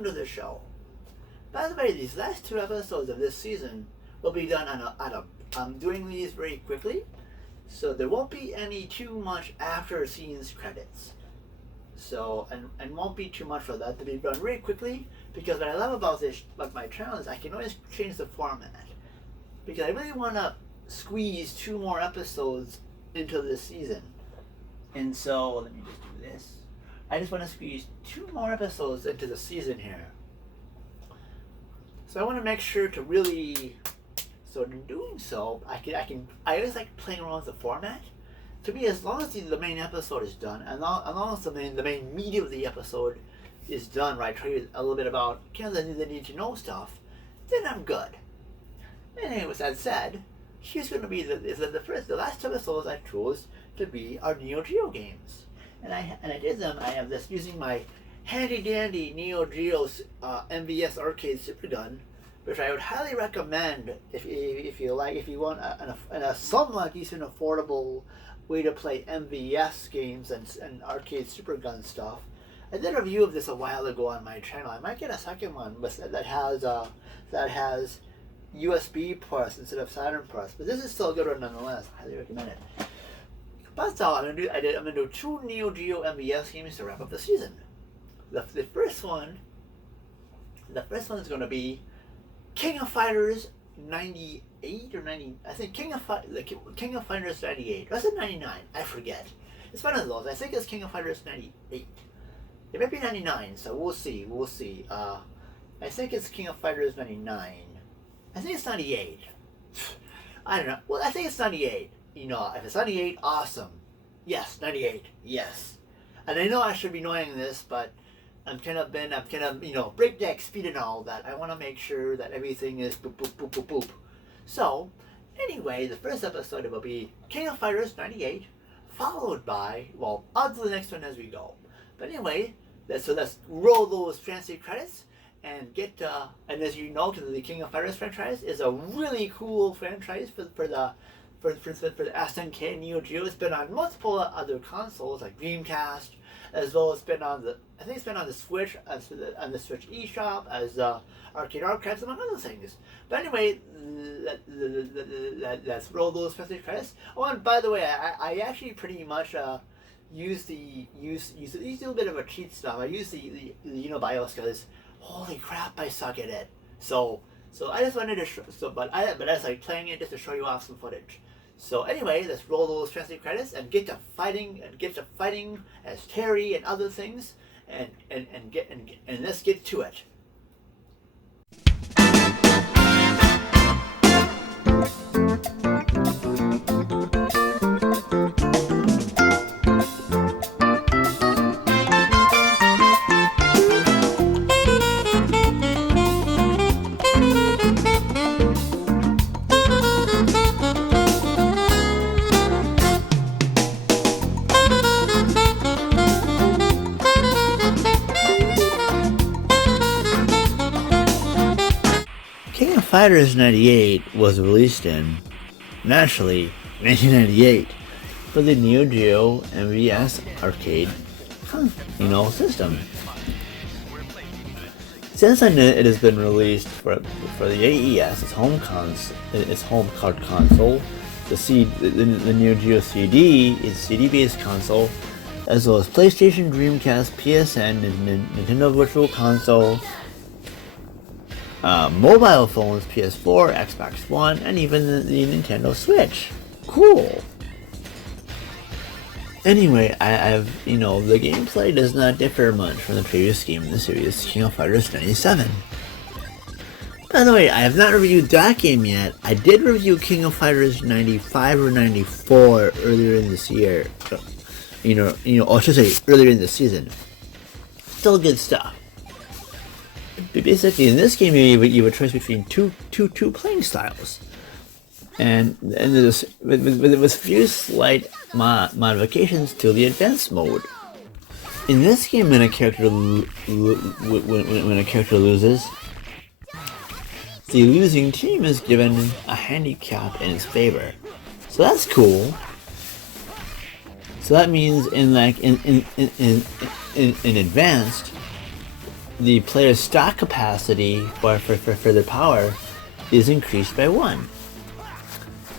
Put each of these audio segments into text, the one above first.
welcome to the show. By the way, these last 2 episodes of this season will be done I'm doing these very quickly, so there won't be any too much after scenes credits. So, and won't be too much for that to be done very quickly, because what I love about this, like my channel, is I can always change the format. Because I really want to squeeze 2 more episodes into this season. And so, let me just do this. I just want to squeeze 2 more episodes into the season here. So I want to make sure to really, so in doing so, I always like playing around with the format. To me, as long as the main episode is done, and as long as the main meat of the episode is done, right, tell you a little bit about kind of the need to know stuff, then I'm good. Anyway, with that said, here's going to be the last episodes I chose to be our Neo Geo games. And I did them. I have this using my handy dandy Neo Geo MVS arcade super gun, which I would highly recommend if you want a somewhat decent affordable way to play MVS games and arcade super gun stuff. I did a review of this a while ago on my channel. I might get a second one that has USB ports instead of Saturn ports, but this is still a good one nonetheless. I highly recommend it. But that's all I'm gonna do. I'm gonna do 2 Neo Geo MVS games to wrap up the season. The first one is gonna be King of Fighters 98 or 90. I think King of Fighters 98. Or is it 99? I forget. It's one of those. I think it's King of Fighters 98. It might be 99. So we'll see. I think it's King of Fighters 99. I think it's 98. I don't know. Well, I think it's 98. You know, if it's 98, awesome. Yes, 98. Yes. And I know I should be knowing this, but I'm kind of breakneck speed and all that. I want to make sure that everything is boop, boop, boop, boop, boop. So, anyway, the first episode will be King of Fighters 98, followed by, well, I'll do the next one as we go. But anyway, let's roll those fancy credits and get, and as you know, the King of Fighters franchise is a really cool franchise for the SNK Neo Geo. It's been on multiple other consoles like Dreamcast, as well as been on the Switch, on the Switch eShop, as Arcade Archives, among other things. But anyway, let's roll those fancy credits. Oh, and by the way, I actually pretty much use a little bit of a cheat stuff. I use the BIOS because holy crap, I suck at it. So I just wanted to but I was like playing it just to show you off some footage. So anyway, let's roll those fancy credits and get to fighting as Terry and other things, and let's get to it. King of Fighters 98 was released in, naturally, 1998 for the Neo Geo MVS arcade, system. Since then, it has been released for the AES, its home card console, the Neo Geo CD, its CD-based console, as well as PlayStation, Dreamcast, PSN, Nintendo Virtual Console, mobile phones, PS4, Xbox One, and even the Nintendo Switch. Cool. Anyway, the gameplay does not differ much from the previous game in the series, King of Fighters 97. By the way, I have not reviewed that game yet. I did review King of Fighters 95 or 94 earlier in this year. Or I should say earlier in the season. Still good stuff. Basically, in this game, you have a choice between two playing styles, and there's with few slight modifications to the advanced mode. In this game, when a character loses, the losing team is given a handicap in its favor. So that's cool. So that means in advanced, the player's stock capacity for their power is increased by 1.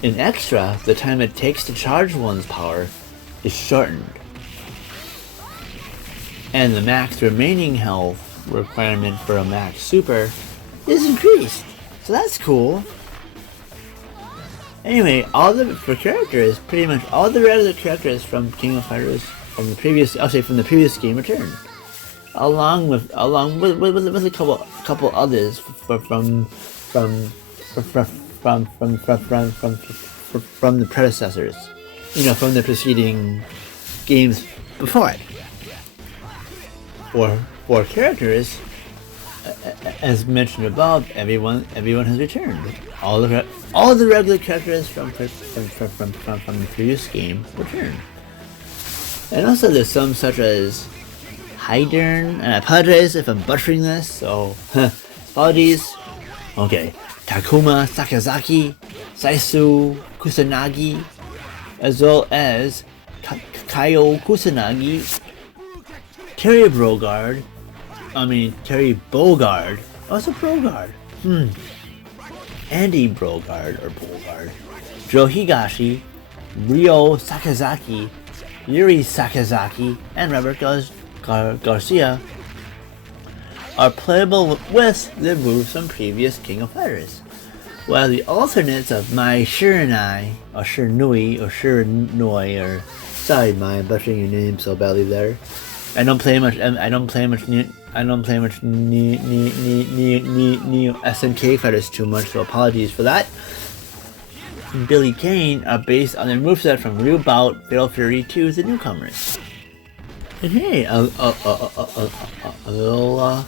In extra, the time it takes to charge one's power is shortened. And the max remaining health requirement for a max super is increased. So that's cool. Anyway, for characters, pretty much all the regular characters from King of Fighters from the previous game returned, along with a couple others from the predecessors, from the preceding games before it. For characters, as mentioned above, everyone has returned. All the regular characters from the previous game returned. And also there's some such as Haidern, and I apologize if I'm butchering this, so apologies. Okay, Takuma Sakazaki, Saisu Kusanagi, as well as Kaio Kusanagi, Terry Bogard. Oh, it's a Bogard. Andy Bogard, Joe Higashi, Ryo Sakazaki, Yuri Sakazaki, and Robert Garcia are playable with the moves from previous King of Fighters, while the alternates of Mai Shiranui, or sorry, Mai, I'm butchering your name so badly there. I don't play much Neo SNK fighters too much, so apologies for that. Billy Kane are based on their moveset from Real Bout, Fatal Fury 2 The Newcomers. And hey, a little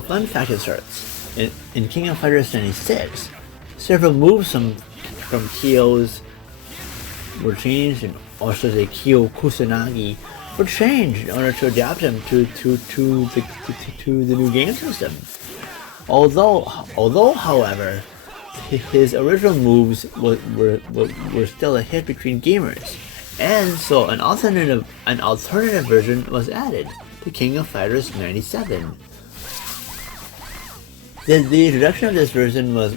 fun fact it starts. In King of Fighters 96, several moves from Kyo's were changed, and also the Kyo Kusanagi were changed in order to adapt him to the new game system. Although, however, his original moves were still a hit between gamers, and so an alternative version was added to King of Fighters 97. The introduction of this version was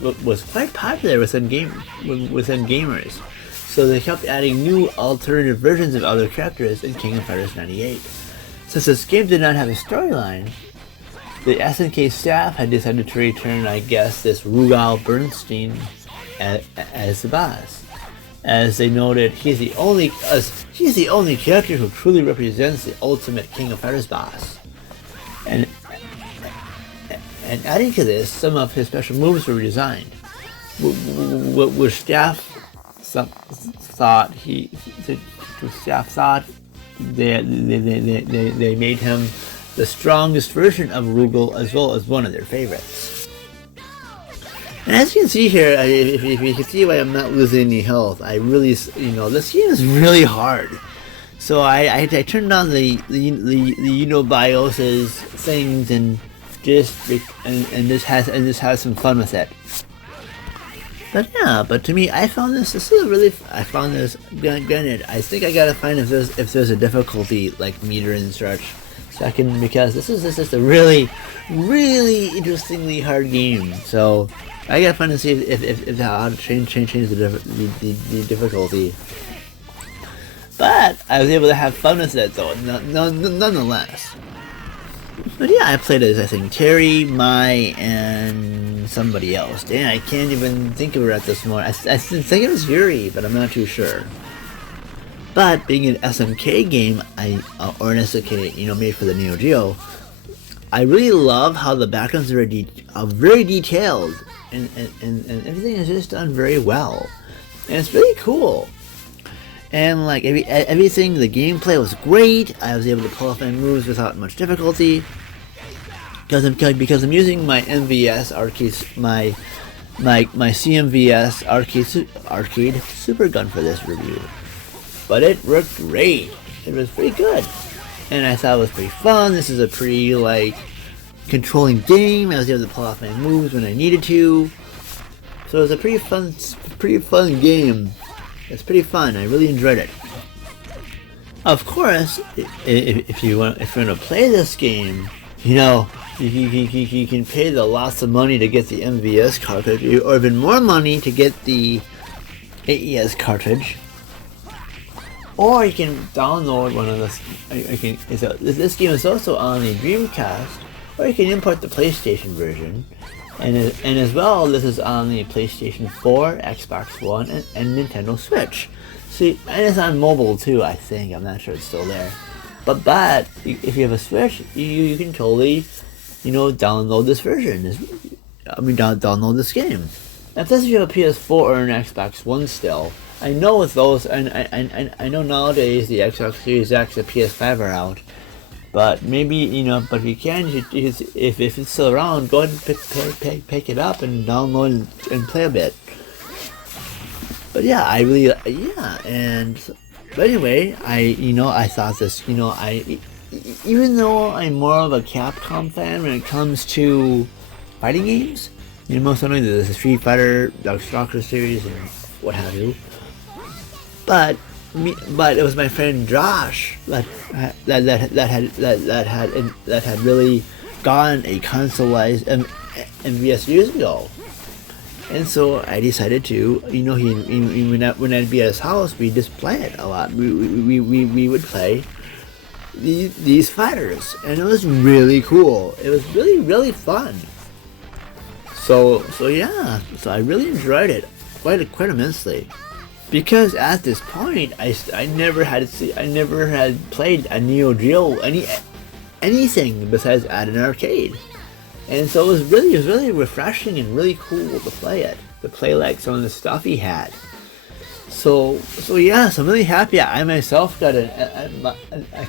quite popular within gamers, so they kept adding new alternative versions of other characters in King of Fighters 98. Since this game did not have a storyline, the SNK staff had decided to return, I guess, this Rugal Bernstein as the boss, as they noted he's the only character who truly represents the ultimate King of Fighters boss. And adding to this, some of his special moves were redesigned, which staff thought they made him the strongest version of Rugal, as well as one of their favorites. And as you can see here, if you can see why I'm not losing any health, I really, this game is really hard. So I turned on the BIOS's things and just have some fun with it. But to me, I found this granted, I think I gotta find if there's a difficulty like meter and such, second, because this is just a really, really interestingly hard game. So I gotta find and see if how to change the difficulty. But I was able to have fun with it though, nonetheless. But yeah, I played as, I think, Terry, Mai, and somebody else. Damn, I can't even think of her at this moment. I think it was Yuri, but I'm not too sure. But being an SNK game, or an SNK, made for the Neo Geo, I really love how the backgrounds are very detailed, and everything is just done very well, and it's really cool. And like everything, the gameplay was great. I was able to pull off my moves without much difficulty because I'm using my MVS arcade, my CMVS arcade super gun for this review. But it worked great. It was pretty good, and I thought it was pretty fun. This is a pretty controlling game. I was able to pull off my moves when I needed to, so it was a pretty fun game. It's pretty fun. I really enjoyed it. Of course, if you want to play this game, you can pay the lots of money to get the MVS cartridge, or even more money to get the AES cartridge, or you can download one of this. This game is also on the Dreamcast, or you can import the PlayStation version, and as well, this is on the PlayStation 4, Xbox One, and Nintendo Switch. See, and it's on mobile too. I think, I'm not sure it's still there, but if you have a Switch, you can totally, download this version. Download this game. Now, if you have a PS4 or an Xbox One still, I know with those, and I know nowadays the Xbox Series X and PS5 are out, but maybe, but if you can, if it's still around, go ahead and pick it up and download and play a bit. But yeah, but anyway, I thought this, even though I'm more of a Capcom fan when it comes to fighting games, most notably the Street Fighter, Darkstalker series, and what have you. But it was my friend Josh that had really gotten a consoleized MVS years ago, and so I decided to, when I'd be at his house, we just play it a lot. We would play these fighters, and it was really cool. It was really fun. So yeah, so I really enjoyed it quite immensely, because at this point I never had played a Neo Geo anything besides at an arcade, and so it was really refreshing and really cool to play like some of the stuff he had. So yeah, so I'm really happy I myself got a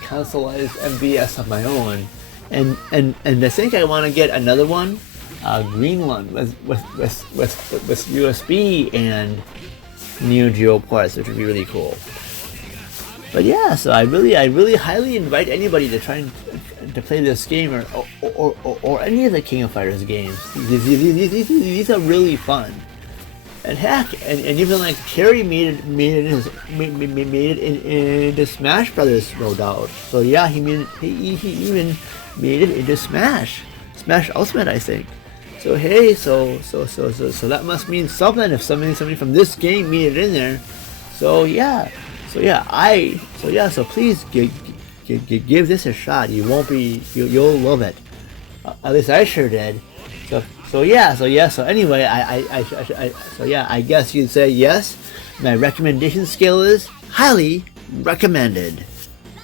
consoleized MVS of my own, and I think I want to get another one. A green one with USB and Neo Geo ports, which would be really cool. But yeah, so I really highly invite anybody to try to play this game or any of the King of Fighters games. These are really fun. And heck, and even like Kerry made it into Smash Brothers, no doubt. So yeah, he even made it into Smash Ultimate, I think. So hey, so that must mean something if somebody from this game made it in there. So please give this a shot. You'll love it. At least I sure did. So anyway, I guess you'd say yes. My recommendation scale is highly recommended.